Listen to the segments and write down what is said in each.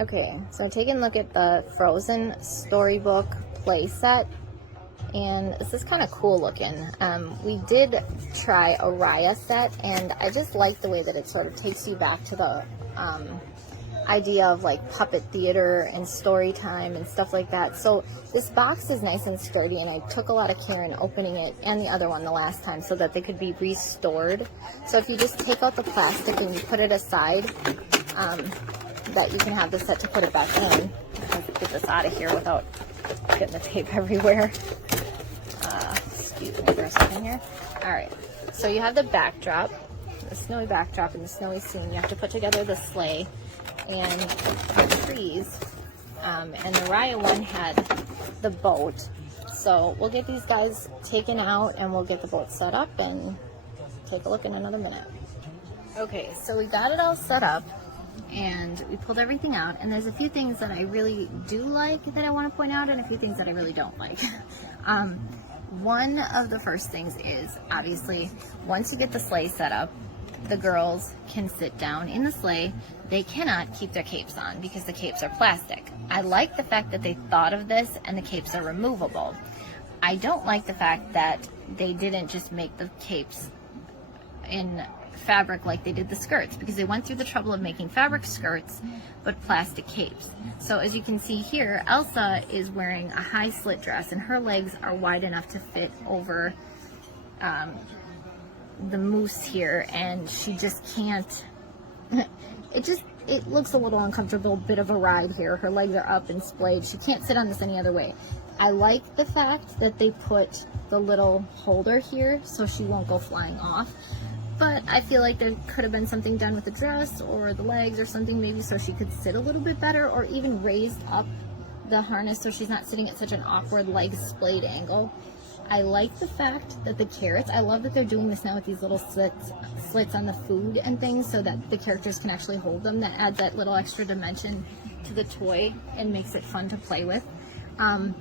Okay, so taking a look at the Frozen storybook play set, and this is kind of cool looking. We did try a Raya set, and I just like the way that it sort of takes you back to the idea of like puppet theater and story time and stuff like that. So this box is nice and sturdy, and I took a lot of care in opening it and the other one the last time so that they could be restored. So if you just take out the plastic and you put it aside, that you can have the set to put it back in. Let's get this out of here without getting the tape everywhere. Excuse me for a second here. Alright, so you have the backdrop, the snowy backdrop and the snowy scene. You have to put together the sleigh and the trees. And the Raya one had the boat. So we'll get these guys taken out and we'll get the boat set up and take a look in another minute. Okay, so we got it all set up and we pulled everything out, and there's a few things that I really do like that I want to point out and a few things that I really don't like. One of the first things is, obviously, once you get the sleigh set up, the girls can sit down in the sleigh. They cannot keep their capes on because the capes are plastic. I like the fact that they thought of this and the capes are removable. I don't like the fact that they didn't just make the capes in fabric like they did the skirts, because they went through the trouble of making fabric skirts but plastic capes. So as you can see here, Elsa is wearing a high slit dress and her legs are wide enough to fit over the moose here, and she just can't it looks a little uncomfortable, bit of a ride here. Her legs are up and splayed. She can't sit on this any other way. I like the fact that they put the little holder here so she won't go flying off. But I feel like there could have been something done with the dress or the legs or something, maybe so she could sit a little bit better, or even raised up the harness so she's not sitting at such an awkward leg splayed angle. I like the fact that the carrots, I love that they're doing this now with these little slits on the food and things so that the characters can actually hold them. That adds that little extra dimension to the toy and makes it fun to play with. I've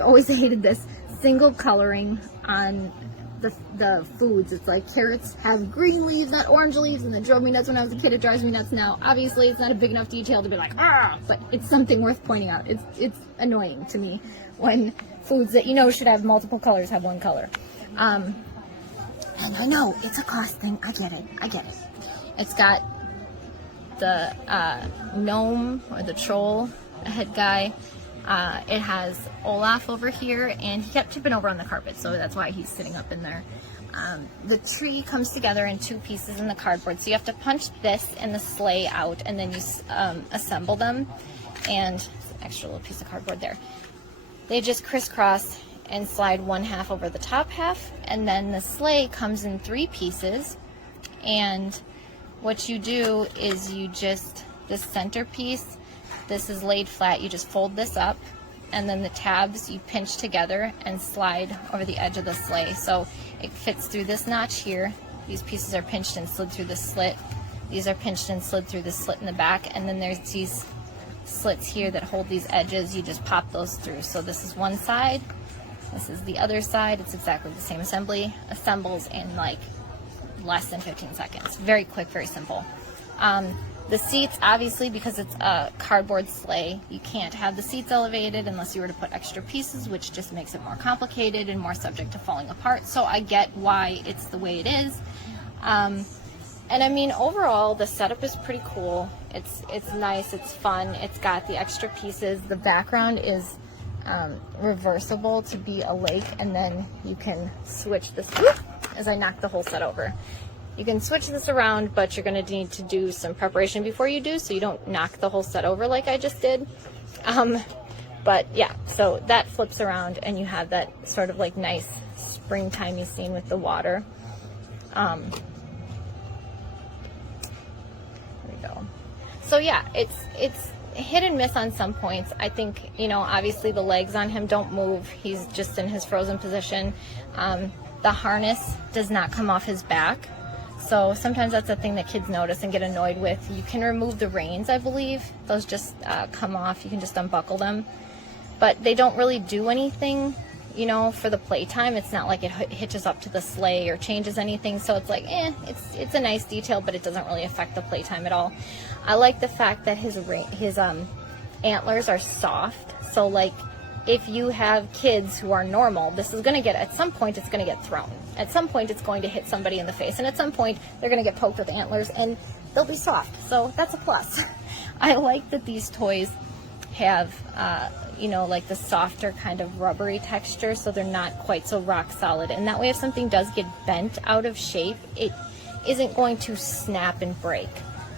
always hated this single coloring on the foods. It's like carrots have green leaves, not orange leaves, and that drove me nuts when I was a kid. It drives me nuts now. Obviously, it's not a big enough detail to be like, ah, but it's something worth pointing out. It's annoying to me when foods that you know should have multiple colors have one color. And I know it's a cost thing. I get it. It's got the gnome or the troll head guy. It has Olaf over here, and he kept tipping over on the carpet, so that's why he's sitting up in there. The tree comes together in two pieces in the cardboard, so you have to punch this and the sleigh out, and then you assemble them, and extra little piece of cardboard there. They just crisscross and slide one half over the top half, and then the sleigh comes in three pieces, and what you do is you just, this center piece, this is laid flat, you just fold this up, and then the tabs you pinch together and slide over the edge of the sleigh. So it fits through this notch here. These pieces are pinched and slid through the slit. These are pinched and slid through the slit in the back, and then there's these slits here that hold these edges. You just pop those through. So this is one side, this is the other side. It's exactly the same assembly. Assembles in like less than 15 seconds. Very quick, very simple. The seats, obviously, because it's a cardboard sleigh, you can't have the seats elevated unless you were to put extra pieces, which just makes it more complicated and more subject to falling apart. So I get why it's the way it is. And I mean, overall, the setup is pretty cool. It's nice, it's fun, it's got the extra pieces. The background is reversible to be a lake, and then you can switch this, as I knock the whole set over. You can switch this around, but you're going to need to do some preparation before you do, so you don't knock the whole set over like I just did. But yeah, so that flips around, and you have that sort of like nice springtimey scene with the water. There we go. So yeah, it's hit and miss on some points. I think, you know, obviously the legs on him don't move. He's just in his frozen position. The harness does not come off his back. So sometimes that's a thing that kids notice and get annoyed with. You can remove the reins, I believe. Those just come off. You can just unbuckle them. But they don't really do anything you know, for the playtime. It's not like it hitches up to the sleigh or changes anything, so it's like, it's a nice detail, but it doesn't really affect the playtime at all. I like the fact that his antlers are soft, so like if you have kids who are normal, this is going to get, at some point it's going to get thrown. At some point it's going to hit somebody in the face, and at some point they're going to get poked with antlers, and they'll be soft, so that's a plus. I like that these toys have, you know, like the softer kind of rubbery texture, so they're not quite so rock solid, and that way if something does get bent out of shape, it isn't going to snap and break.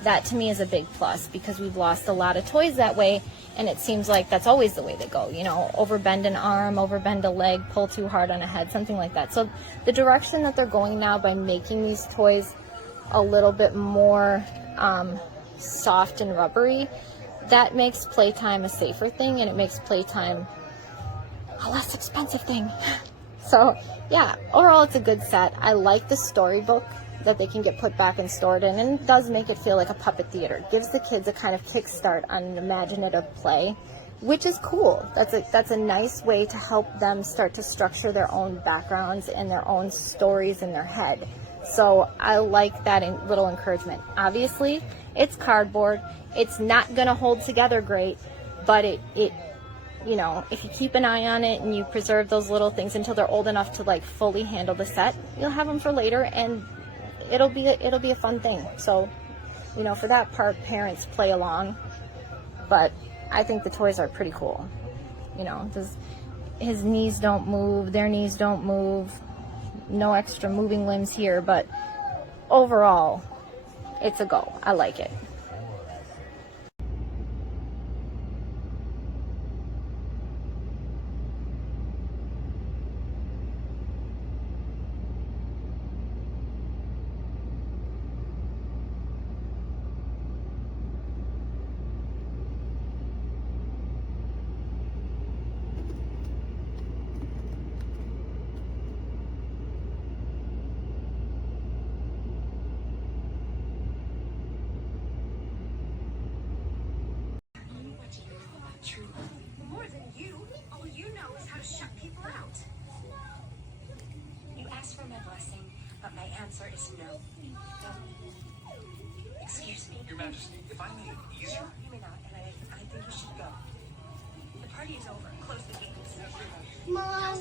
That to me is a big plus, because we've lost a lot of toys that way, and it seems like that's always the way they go, you know, overbend an arm, overbend a leg, pull too hard on a head, something like that. So the direction that they're going now by making these toys a little bit more soft and rubbery, that makes playtime a safer thing, and it makes playtime a less expensive thing. So yeah, overall it's a good set. I like the storybook that they can get put back and stored in, and it does make it feel like a puppet theater. It gives the kids a kind of kickstart on an imaginative play, which is cool. That's a nice way to help them start to structure their own backgrounds and their own stories in their head. So I like that little encouragement. Obviously, it's cardboard. It's not going to hold together great, but it you know, if you keep an eye on it and you preserve those little things until they're old enough to like fully handle the set, you'll have them for later, and it'll be a fun thing. So, you know, for that part, parents play along, but I think the toys are pretty cool. You know, his knees don't move, their knees don't move, no extra moving limbs here, but overall, it's a go. I like it. More than you. All you know is how to shut people out. You asked for my blessing, but my answer is no. Excuse me. Your Majesty, if I made it easier... You may not, and I think we should go. The party is over. Close the gates. Mom.